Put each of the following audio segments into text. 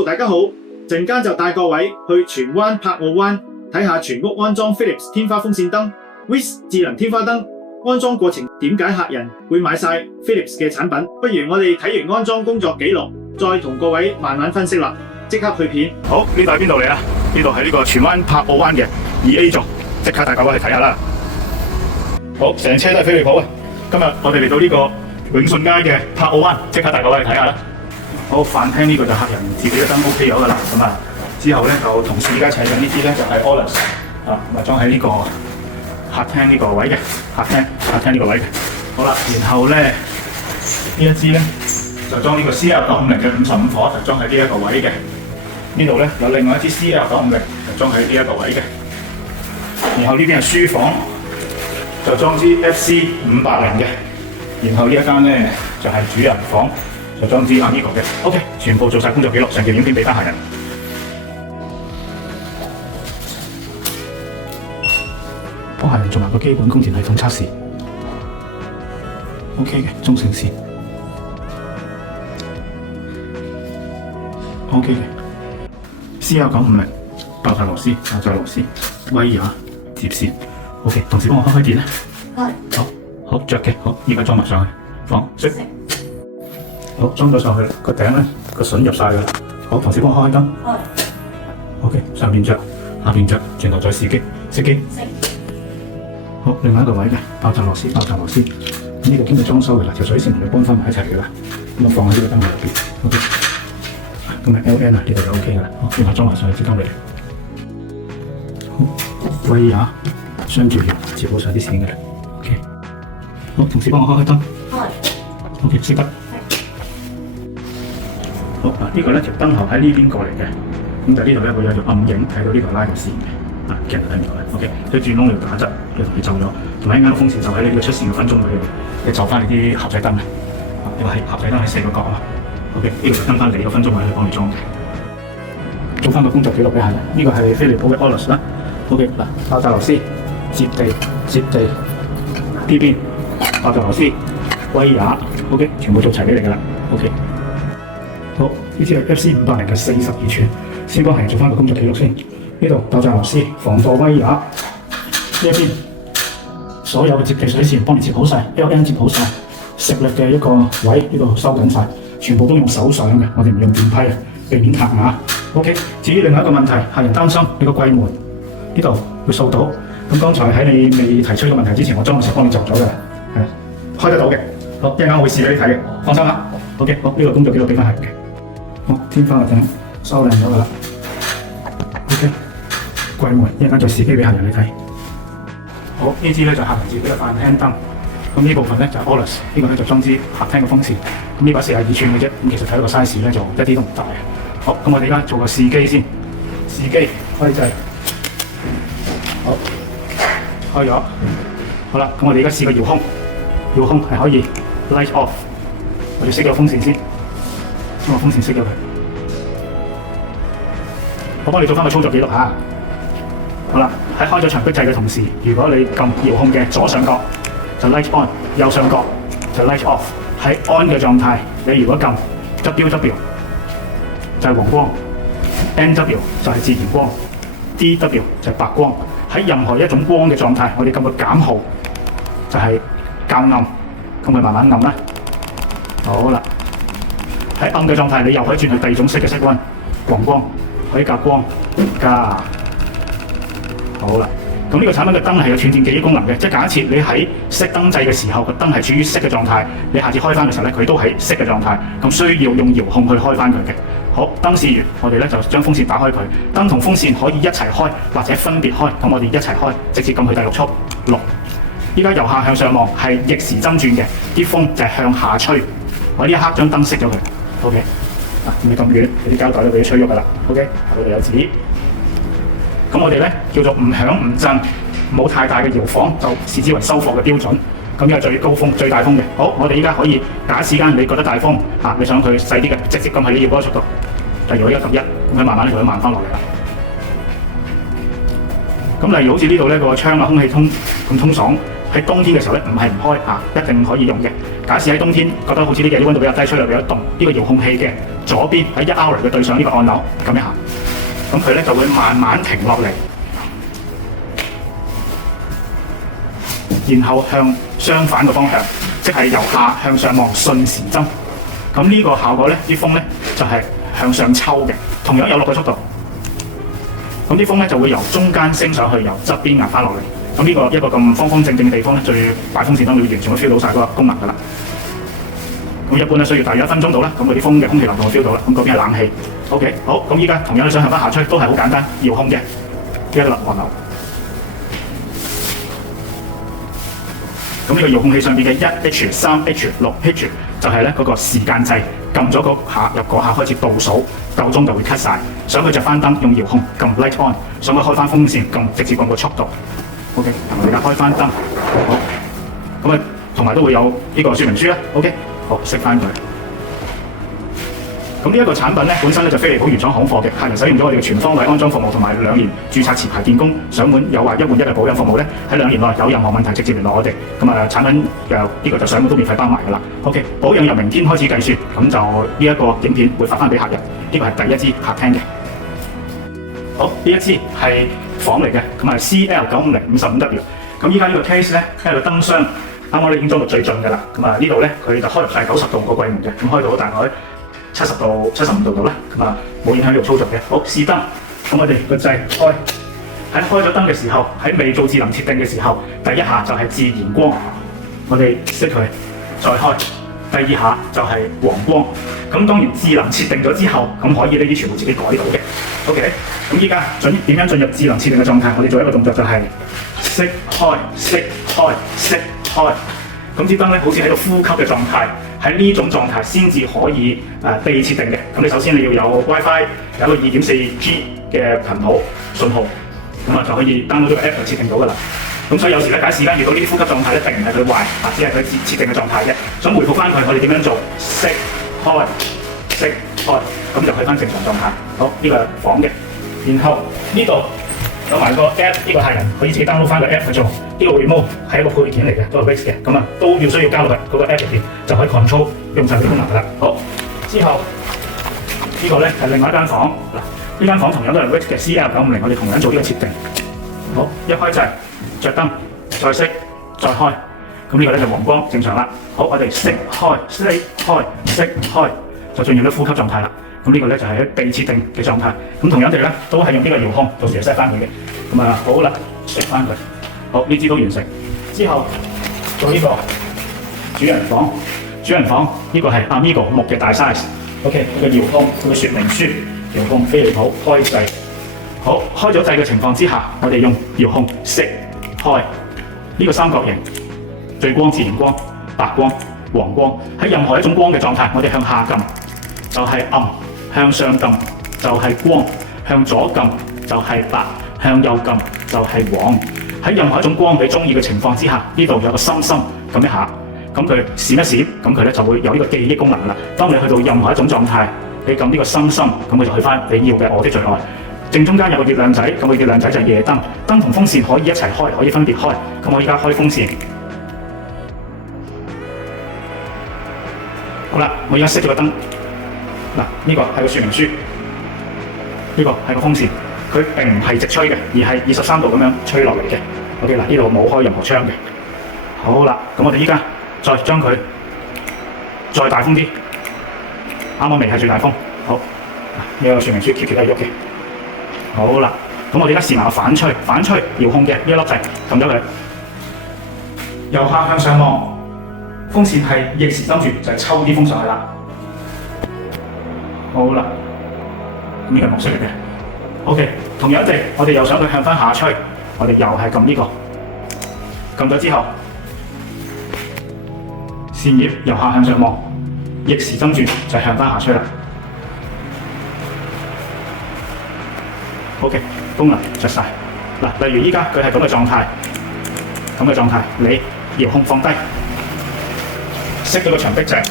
Hello， 大家好，陣間就帶各位去荃灣柏傲灣睇下全屋安裝 Philips 天花風扇燈 ，Whiz 智能天花燈安裝過程，點解客人會買晒 Philips 嘅產品？不如我哋睇完安裝工作記錄，再同各位慢慢分析啦。即刻去片。好，呢度喺邊度嚟啊？呢度係呢個荃灣柏傲灣嘅2A 座，即刻帶各位去睇下啦。好，成車都係飛利浦啊！今日我哋嚟到呢個永順街嘅柏傲灣，即刻帶各位去睇下啦。好，飯廳呢個就客人自己嘅燈 OK 咗㗎啦。咁啊，之後咧就同事而家砌緊呢啲咧就係 Ollers 啊，咁啊裝喺呢個客廳呢個位嘅客廳呢個位嘅。好啦，然後咧呢一支咧就裝呢個 CL950嘅55火，就裝喺呢一個位嘅。呢度咧有另外一支 CL950就裝喺呢一個位嘅。然後呢邊係書房，就裝支 FC580嘅。然後呢一間咧就係主人房。就裝支 Amigo 嘅 ，OK， 全部做晒工作記錄，成條影片俾翻客人。幫客人做埋個基本供電系統測試 ，OK 嘅，中性線 ，OK 嘅 ，CL950爆炸螺絲，威亞接線 ，OK， 同時幫我開電啦。好着嘅，好，依家裝埋上去，放熄。好，裝咗上去啦，個頂咧個筍入晒㗎啦。好，同事幫我開燈。OK， 上邊着，下邊着，轉頭再試機，熄機。好，另外一個位嘅爆炸螺絲，呢個經過裝修㗎啦，條水線同你搬翻埋一齊㗎啦。咁啊放喺呢個燈入邊。OK， 咁啊 LN 啊呢度就 OK 㗎啦。好，然後裝埋上去支燈嚟。好，威亞雙條條接好晒啲線㗎啦。OK， 好，同事幫我開燈。OK， 熄燈。好嗱，呢個咧條燈喉喺呢邊過嚟嘅，咁就呢度咧會有條暗影睇到呢度拉條線嘅，其實睇唔到嘅。OK， 對轉窿嚟打側，你同佢就咗，同埋一間風扇就喺呢個出線嘅分鐘嗰度，你就翻你啲盒仔燈嘅，因為盒仔燈係4個角啊嘛。OK， 呢個就跟翻你個分鐘位去幫你裝嘅。做翻個工作記錄俾客人，呢個係飛利浦嘅 Ollers 啦。OK， 嗱，爆炸螺絲接地，呢邊爆炸螺絲威亞 ，OK， 全部做齊俾你㗎啦。OK。好，呢支係 FC580嘅42寸，先幫客人做翻個工作記錄先。呢度爆炸螺絲、防墮威亞，呢一邊所有嘅接地水線幫你接好晒 ，LN 接好晒，食力嘅一個位呢度收緊晒，全部都用手上嘅，我哋唔用電批啊，避免卡牙。OK， 至於另外一個問題，客人擔心你個櫃門呢度會掃到，咁剛才喺你未提出呢個問題之前，我裝嘅時候幫你做咗嘅，係開得到嘅。好，一陣間我會試俾你睇嘅，放心啦。OK， 好，呢個工作記錄俾翻客人嘅。好，天花個頂收靚咗㗎啦。OK， 櫃門一陣間再試機俾客人你睇。好，呢支咧就客人自己嘅飯廳燈。咁呢部分咧就係 Ollers， 呢個咧就裝支客廳嘅風扇。咁呢把42寸嘅啫，咁其實睇個 size 咧就一啲都唔大。好，咁我哋而家做個試機先。試機開掣。好，開咗。好啦，咁我哋而家試個遙控。遙控係可以 light off， 我哋熄咗風扇先。將個風扇熄咗佢，我幫你做翻個操作記錄嚇。好啦，喺開咗牆壁掣嘅同時，如果你撳遙控嘅左上角就 light on， 右上角就 light off。喺 on 嘅狀態，你如果撳 WW 就係黃光 ，NW 就係自然光 ，DW 就係白光。喺任何一種光嘅狀態，我哋撳個減號就係較暗，咁咪慢慢暗啦。好啦。喺暗嘅狀態，你又可以轉去第二種色嘅色溫，黃光可以較光加。好啦，咁呢個產品嘅燈係有斷電記憶功能嘅，即係假設你喺熄燈掣嘅時候，個燈係處於熄嘅狀態，你下次開翻嘅時候咧，佢都喺熄嘅狀態，咁需要用遙控去開翻佢嘅。好，燈試完，我哋咧就將風扇打開佢，燈同風扇可以一齊開或者分別開，咁我哋一齊開，直接撳去第6速6。依家由下向上望係逆時針轉嘅，啲風就係向下吹。我呢一刻將燈熄咗佢。OK， 嗱，唔係咁遠，啲膠袋都俾佢吹喐㗎啦。OK， 我哋有紙，咁我哋咧叫做唔響唔震，冇太大嘅搖晃，就視之為收貨嘅標準。咁呢個最高峰、最大風嘅。好，我哋依家可以假使間你覺得大風嚇，你想佢細啲嘅，直接撳喺你要嗰個速度。例如我依家撳1，咁佢慢慢咧就會慢翻落嚟啦。咁例如好似呢度咧個窗啊，空氣咁通爽。喺冬天嘅時候咧，唔係唔開嚇，一定可以用嘅。假使喺冬天覺得好似呢日啲溫度比較低，吹力比較凍，呢個遙控器嘅左邊喺1 hour 嘅對上呢個按鈕撳一下，咁佢咧就會慢慢停落嚟，然後向相反嘅方向，即係由下向上望順時針。咁呢個效果咧，啲風咧就係向上抽嘅，同樣有6個速度。咁啲風咧就會由中間升上去，由側邊壓翻落嚟。咁呢個一個咁方方正正嘅地方咧，最擺風扇燈你會完全會 feel 到晒嗰個功能㗎啦。咁一般咧需要大約1分鐘到啦，咁嗰啲風嘅空氣流動就 feel 到啦。咁嗰邊係冷氣。OK， 好，咁依家同樣你想向翻下吹都係好簡單，遙控嘅一個按鈕。咁呢個遙控器上邊嘅1H、3H、6H 就係咧嗰個時間掣，撳咗嗰下入嗰下開始倒數，夠鐘就會 cut 晒。想佢着翻燈，用遙控撳 light on； 想佢開翻風扇，直接撳個速度。OK， 而家開翻燈，好。咁啊，同埋都會有呢個說明書啦。OK， 好，熄翻佢。咁呢一個產品咧，本身咧就飛利浦原廠行貨嘅，客人使用咗我哋嘅全方位安裝服務同埋2年註冊持牌電工，想換有話1換1嘅保養服務咧，喺2年內有任何問題直接聯絡我哋。咁啊，產品呢個就上門都免費包埋㗎啦。OK， 保養由明天開始計算，咁就呢一個影片會發翻俾客人。呢個係第一支客廳嘅。好，呢一支係房嚟嘅，咁啊 CL95055W。咁依家呢個 case 咧，係個燈箱，啱啱已經裝到最盡㗎啦。咁啊呢度咧佢就開晒90度個櫃門嘅，咁開到大概70度、75度度啦，咁啊冇影響呢個操作嘅。好，試燈，咁我哋個掣開，喺開咗燈嘅時候，喺未做智能設定嘅時候，第一下就係自然光，我哋熄佢，再開，第二下就係黃光。咁當然智能設定咗之後，咁可以呢啲全部自己改到嘅。OK， 咁依家點樣進入智能設定嘅狀態？我哋做一個動作就係熄開、熄開、熄開。咁支燈咧好似喺度呼吸嘅狀態，喺呢種狀態先至可以被設定嘅。咁你首先你要有 WiFi， 有一個 2.4G 嘅頻譜信號，咁啊就可以 download 咗個 app 就設定到㗎啦。咁所以有時咧第一時間遇到呢啲呼吸狀態咧，並唔係佢壞，只係佢設定嘅狀態啫。想回復翻佢，我哋點樣做？熄開、熄開，咁就去翻正常狀態。好，呢個係房嘅，然後呢度有埋個 app， 呢個客人可以自己 download 翻個 app 去做。呢個 remote 係一個配件嚟嘅，都係 Wix 嘅，咁啊都要需要加落去嗰個 app 入邊，就可以 control 用晒佢功能㗎啦。好，之後呢個咧係另外一間房，嗱呢間房同樣都係 Wix 嘅 CL950，我哋同樣做呢個設定。好，一開掣着燈，再熄，再開，咁呢個咧就黃光正常啦。好，我哋熄開、熄開、熄開，就進入咗呼吸狀態啦。咁呢個咧就係喺被設定嘅狀態。咁同樣地咧都係用呢個遙控，到時就 set 翻佢嘅。咁啊好啦，熄翻佢。好，呢支都完成。之後做呢個主人房，主人房呢個係 Amigo 木嘅大 size。OK， 佢嘅遙控，佢嘅說明書，遙控飛利浦開掣。好，開咗掣嘅情況之下，我哋用遙控熄開呢個三角形，最光、自然光、白光、黃光。喺任何一種光嘅狀態，我哋向下撳就係暗，向上撳就係光，向左撳就係白，向右撳就係黃。喺任何一種光你中意嘅情況之下，呢度有個心心撳一下，咁佢閃一閃，咁佢咧就會有呢個記憶功能啦。當你去到任何一種狀態，你撳呢個心心，咁佢就去翻你要嘅我的最愛。正中間有個月亮仔，咁個月亮仔就係夜燈，燈同風扇可以一齊開，可以分別開。咁我依家開風扇，好啦，我依家熄咗個燈。嗱，呢個係個說明書，呢個係個風扇。佢並唔係直吹嘅，而係23度咁樣吹落嚟嘅。OK 嗱，呢度冇開任何窗嘅。好啦，咁我哋依家再將佢再大風啲，啱啱未係最大風。好，呢個說明書 keep 都係喐嘅。好啦，咁我哋而家試埋個反吹，反吹遙控嘅呢一粒掣，撳咗佢，由下向上望，風扇係逆時針住，就係抽啲風上去啦。好啦，呢個係模式嚟嘅。OK， 同樣地，我哋又想佢向翻下吹，我哋又係撳呢個，撳咗之後，扇葉由下向上望，逆時針轉就係向翻下吹啦。OK， 功能着晒。嗱，例如依家佢係咁嘅狀態，你遙控放低，熄咗個牆壁掣，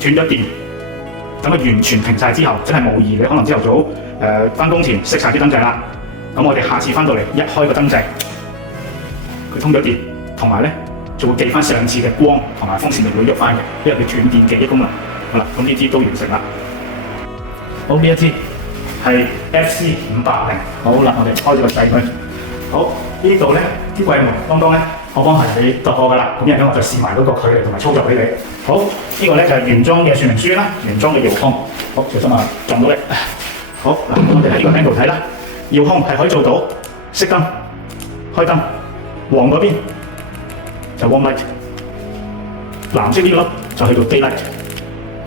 斷咗電。等佢完全停晒之後，真係模擬你可能朝頭早返工前熄晒啲燈掣啦。咁我哋下次返到嚟一開個燈掣，佢通咗電，同埋咧就會記翻上次嘅光同埋風扇力會喐翻嘅，因為佢斷電記憶功能。好啦，咁呢啲都完成啦。好，呢一支係 FC580。好啦，我哋開咗個掣佢。好，呢度咧啲櫃門當當咧，我幫你度過㗎啦。咁一陣間我就試埋嗰個距離同埋操作俾你。好，呢個咧就係原裝嘅說明書啦，原裝嘅遙控。好，小心啊，撞到你。好，嗱，我哋喺呢個 angle 睇啦，遙控係可以做到熄燈、開燈，黃嗰邊就 warm light， 藍色呢個就去到 daylight。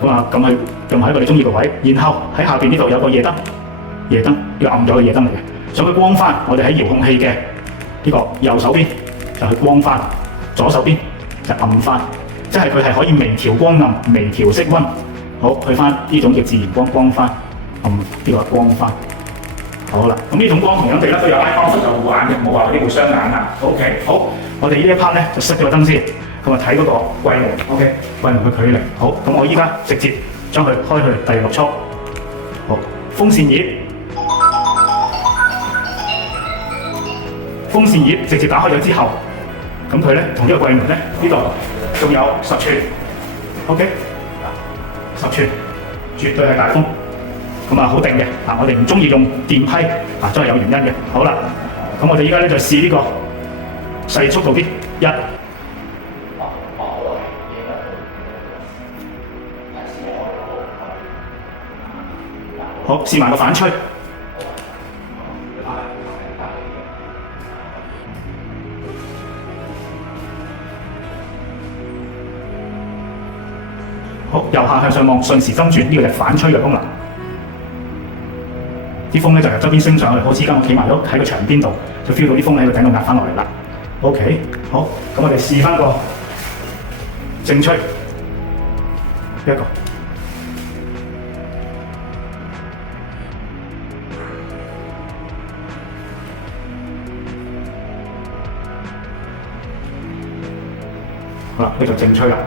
咁啊，撳喺個你中意嘅位，然後喺下邊呢度有個夜燈，呢個暗咗嘅夜燈嚟嘅，想佢光翻，我哋喺遙控器嘅呢個右手邊就去光翻，左手邊就暗翻，即係佢係可以微調光暗、微調色溫。好，去翻呢種叫自然光，光翻，暗呢個光翻。好啦，咁呢種光同樣地咧都有 iPhone 就護眼嘅，冇話嗰啲會傷眼啊。OK， 好，我哋呢一 part 咧就熄咗個燈先。咁啊睇嗰個櫃門 ，OK， 櫃門嘅距離。好，咁我依家直接將佢開去第6速。好，風扇葉，風扇葉直接打開咗之後，咁佢咧同呢個櫃門咧呢度仲有10吋 ，OK， 10吋，絕對係大風。咁啊好定嘅，我哋唔中意用電批，真係有原因嘅。好啦，咁我哋依家咧就試呢個細速度啲1。好，試埋個反吹。好，由下向上望，順時針轉，呢個就係反吹嘅功能。啲風咧就由周邊升上去，好似而家我企埋咗喺個牆邊度，就 feel 到啲風喺個頂度壓翻落嚟啦。OK， 好，咁我哋試翻個正吹一個。好啦，呢就正吹啦。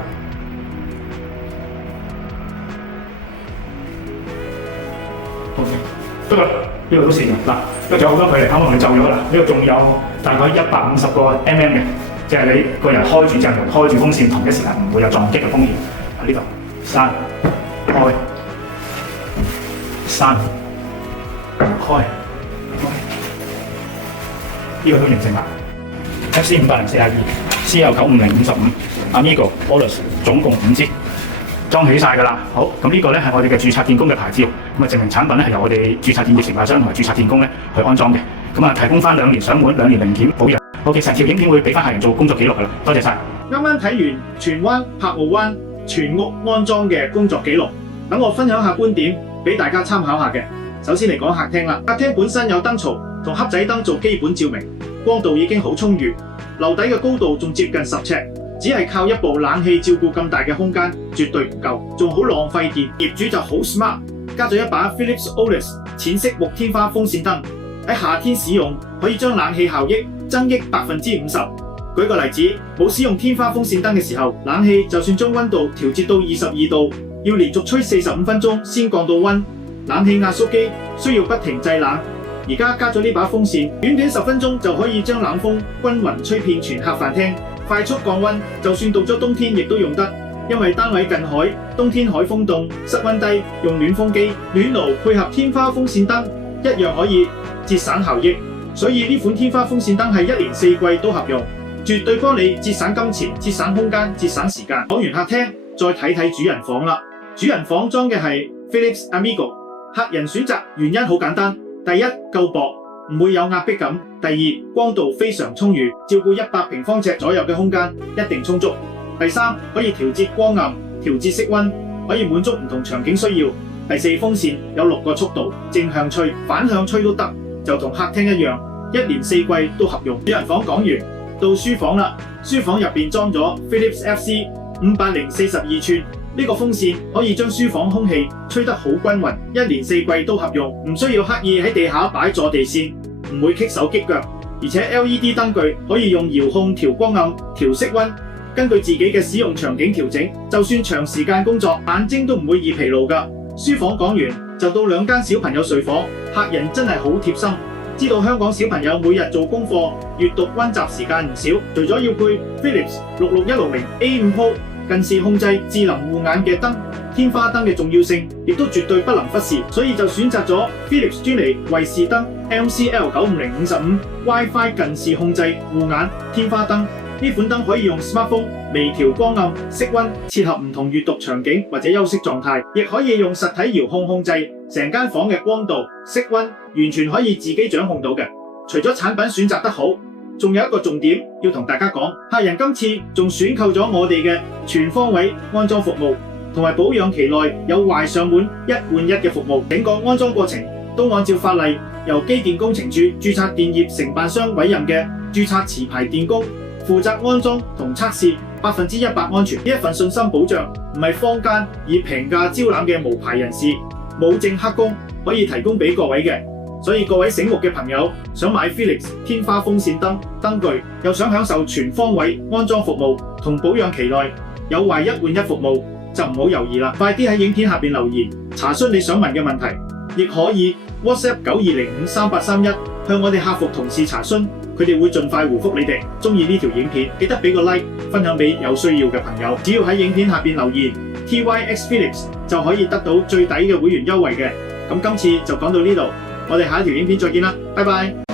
OK， 得啦，呢個都試完嗱，呢個仲有好多距離，啱啱佢就咗啦。呢個仲有大概150個 mm 嘅，即係你個人開住陣門、開住風扇，同一時間唔會有撞擊嘅風險。呢度閂開閂開，呢個都認證啦。FC580-42、CL950-55、Amigo Polus 總共5支裝起晒㗎啦。好，咁呢個咧係我哋嘅註冊電工嘅牌照，咁啊證明產品咧係由我哋註冊電業承辦商同埋註冊電工咧去安裝嘅。咁啊提供翻2年上門、2年零檢保養。OK， 成條影片會俾翻客人做工作記錄㗎啦。多謝晒。啱啱睇完荃灣柏傲灣全屋安裝嘅工作記錄，等我分享下觀點俾大家參考下嘅。首先嚟講客廳啦，客廳本身有燈槽同黑仔燈做基本照明，光度已經好充裕，樓底嘅高度仲接近10呎，只係靠一部冷氣照顧咁大嘅空間，絕對唔夠，仲好浪費電。業主就好 smart， 加咗一把 Philips Olis 淺色木天花風扇燈，喺夏天使用可以將冷氣效益增益 50%。舉個例子，冇使用天花風扇燈嘅時候，冷氣就算將溫度調節到22度，要連續吹45分鐘先降到溫，冷氣壓縮機需要不停製冷。而家加咗呢把風扇，短短10分鐘就可以將冷風均勻吹遍全客飯廳，快速降溫。就算到咗冬天亦都用得，因為單位近海，冬天海風凍，室溫低，用暖風機、暖爐配合天花風扇燈，一樣可以節省效益。所以呢款天花風扇燈係1年4季都合用，絕對幫你節省金錢、節省空間、節省時間。講完客廳，再睇睇主人房啦。主人房裝嘅係 Philips Amigo， 客人選擇原因好簡單。第一，夠薄，唔會有壓迫感；第二，光度非常充裕，照顧100平方尺左右嘅空間一定充足；第三，可以調節光暗、調節色溫，可以滿足唔同場景需要；第四，風扇有6個速度，正向吹、反向吹都得，就同客廳一樣，1年4季都合用。主人房講完，到書房啦。書房入邊裝咗 Philips FC580-42吋。呢個風扇可以將書房空氣吹得好均勻，1年4季都合用，唔需要刻意喺地下擺坐地線，唔會棘手棘腳。而且 LED 燈具可以用遙控調光暗、調色溫，根據自己嘅使用場景調整，就算長時間工作，眼睛都唔會易疲勞㗎。書房講完，就到2間小朋友睡房，客人真係好貼心，知道香港小朋友每日做功課、閱讀溫習時間唔少，除咗要配 Philips 6610A5 Pro 近視控制智能護眼嘅燈，天花燈嘅重要性亦都絕對不能忽視，所以就選擇咗 Philips 專利衛士燈 MCL95055 WiFi 近視控制護眼天花燈。呢款燈可以用 smartphone 微調光暗、色溫，切合唔同閱讀場景或者休息狀態，亦可以用實體遙控控制成間房嘅光度、色溫，完全可以自己掌控到嘅。除咗產品選擇得好，仲有一個重點要同大家講，客人今次仲選購咗我哋嘅全方位安裝服務，同埋保養期內有壞上門一換一嘅服務，整個安裝過程都按照法例由機電工程署註冊電業承辦商委任嘅註冊持牌電工負責安裝同測試100%安全。呢一份信心保障唔係坊間以平價招攬嘅無牌人士冇證黑工可以提供俾各位嘅。所以各位醒目嘅朋友想買 Philips 天花風扇燈具，又想享受全方位安裝服務同保養期內有壞一換一服務，就唔好猶豫啦，快啲喺影片下面留言查詢你想問嘅問題，亦可以 WhatsApp 92053831向我哋客服同事查詢，佢哋會盡快回覆你哋。鍾意呢條影片記得俾個 like 分享俾有需要嘅朋友，只要喺影片下面留言 TYX Philips 就可以得到最抵嘅會員優惠嘅。咁今次就講到呢度，我哋下一條影片再見啦，拜拜。